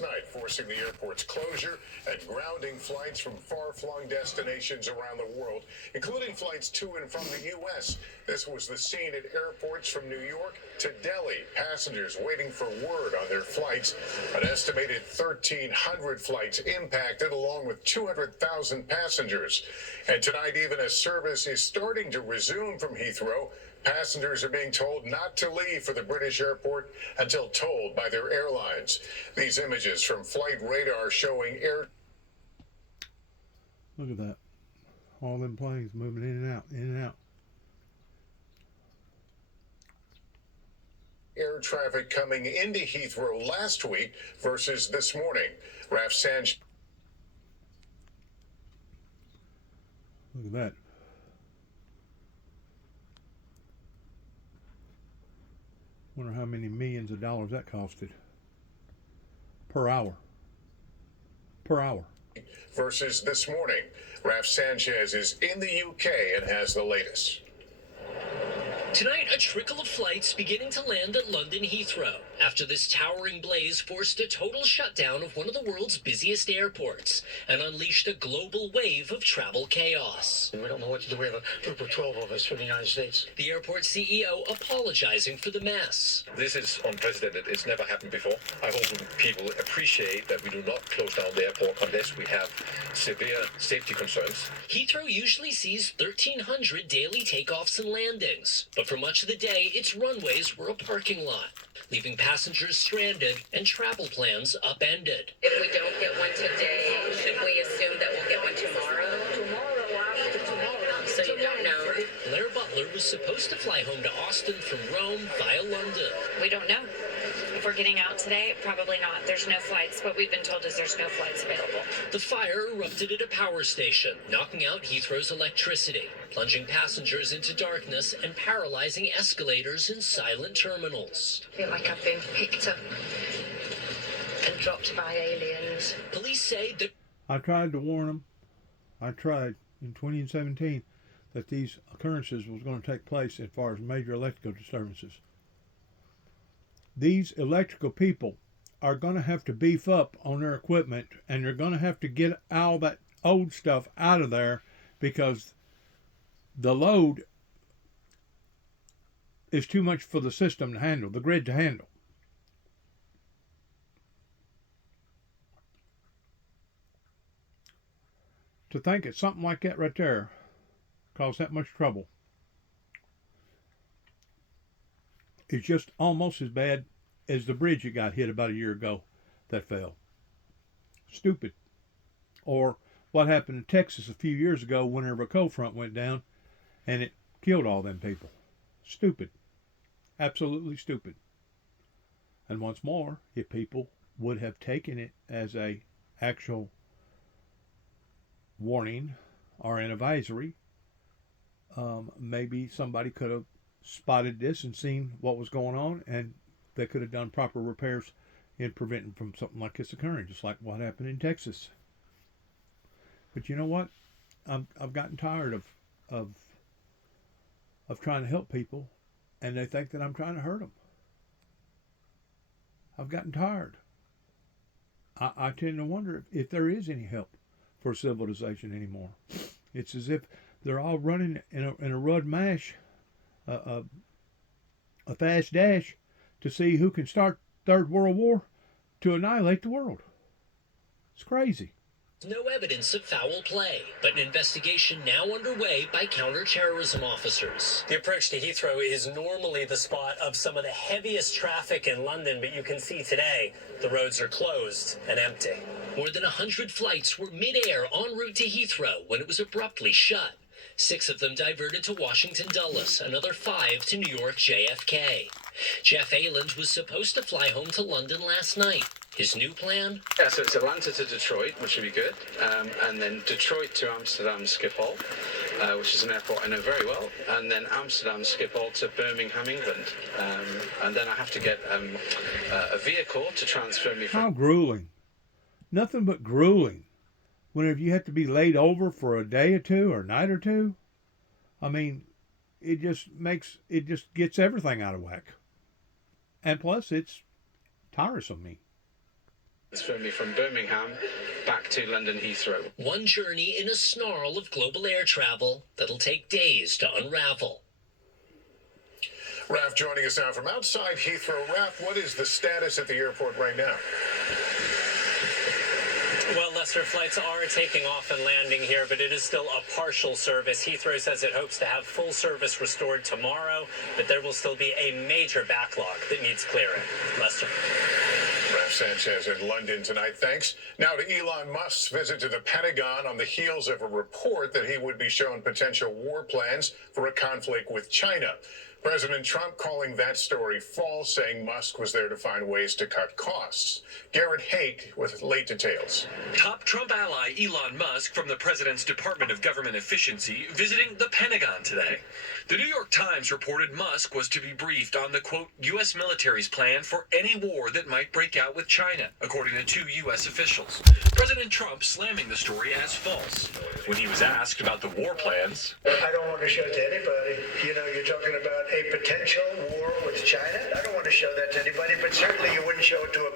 Night, forcing the airport's closure and grounding flights from far-flung destinations around the world, including flights to and from the U.S. This was the scene at airports from New York to Delhi. Passengers waiting for word on their flights. An estimated 1,300 flights impacted, along with 200,000 passengers. And tonight, even as service is starting to resume from Heathrow, passengers are being told not to leave for the British airport until told by their airlines. These images from flight radar showing air. Look at that. All them planes moving in and out, in and out. Air traffic coming into Heathrow last week versus this morning. Raf Sanj. Look at that. Wonder how many millions of dollars that costed per hour. Per hour. Versus this morning. Raf Sanchez is in the UK and has the latest. Tonight, a trickle of flights beginning to land at London Heathrow after this towering blaze forced a total shutdown of one of the world's busiest airports and unleashed a global wave of travel chaos. We don't know what to do. We have a group of 12 of us from the United States. The airport CEO apologizing for the mess. This is unprecedented. It's never happened before. I hope people appreciate that we do not close down the airport unless we have severe safety concerns. Heathrow usually sees 1,300 daily takeoffs and landings, but for much of the day, its runways were a parking lot, leaving passengers stranded and travel plans upended. If we don't get one today, should we assume that we'll get one tomorrow? So you don't know? Blair Butler was supposed to fly home to Austin from Rome via London. We don't know. If we're getting out today, probably not. There's no flights. What we've been told is there's no flights available. The fire erupted at a power station, knocking out Heathrow's electricity, plunging passengers into darkness and paralyzing escalators in silent terminals. I feel like I've been picked up and dropped by aliens. Police say that I tried to warn them. I tried in 2017 that these occurrences was going to take place as far as major electrical disturbances. These electrical people are going to have to beef up on their equipment, and they're going to have to get all that old stuff out of there because the load is too much for the system to handle, the grid to handle. To think that something like that right there caused that much trouble is just almost as bad as the bridge that got hit about a year ago that fell. Stupid. Or what happened in Texas a few years ago whenever a cold front went down and it killed all them people. Stupid. Absolutely stupid. And once more, if people would have taken it as a actual warning or an advisory, maybe somebody could have spotted this and seen what was going on, and they could have done proper repairs in preventing from something like this occurring, just like what happened in Texas. But you know what? I've gotten tired of trying to help people, and they think that I'm trying to hurt them. I've gotten tired. I tend to wonder if there is any help for civilization anymore. It's as if they're all running in a rud mash, a fast dash to see who can start Third World War to annihilate the world. It's crazy. No evidence of foul play, but an investigation now underway by counterterrorism officers. The approach to Heathrow is normally the spot of some of the heaviest traffic in London, but you can see today the roads are closed and empty. More than 100 flights were mid-air en route to Heathrow when it was abruptly shut. 6 of them diverted to Washington Dulles, another 5 to New York JFK. Jeff Ayland was supposed to fly home to London last night. His new plan? Yeah, so it's Atlanta to Detroit, which would be good, and then Detroit to Amsterdam Schiphol, which is an airport I know very well, and then Amsterdam Schiphol to Birmingham, England, and then I have to get a vehicle to transfer me from... How grueling. Nothing but grueling. Whenever you have to be laid over for a day or two or a night or two, I mean, it just gets everything out of whack. And plus, it's tiresome me. It's for me from Birmingham back to London Heathrow. One journey in a snarl of global air travel that'll take days to unravel. Raf joining us now from outside Heathrow. Raf, what is the status at the airport right now? Well, Lester, flights are taking off and landing here, but it is still a partial service. Heathrow says it hopes to have full service restored tomorrow, but there will still be a major backlog that needs clearing. Lester. Raf Sanchez in London tonight. Thanks. Now to Elon Musk's visit to the Pentagon on the heels of a report that he would be shown potential war plans for a conflict with China. President Trump calling that story false, saying Musk was there to find ways to cut costs. Garrett Hake with late details. Top Trump ally Elon Musk from the president's Department of Government Efficiency visiting the Pentagon today. The New York Times reported Musk was to be briefed on the, quote, U.S. military's plan for any war that might break out with China, according to two U.S. officials. President Trump slamming the story as false. When he was asked about the war plans, I don't want to show it to anybody. You know, you're talking about a potential war with China. I don't want to show that to anybody, but certainly you wouldn't show it to a business.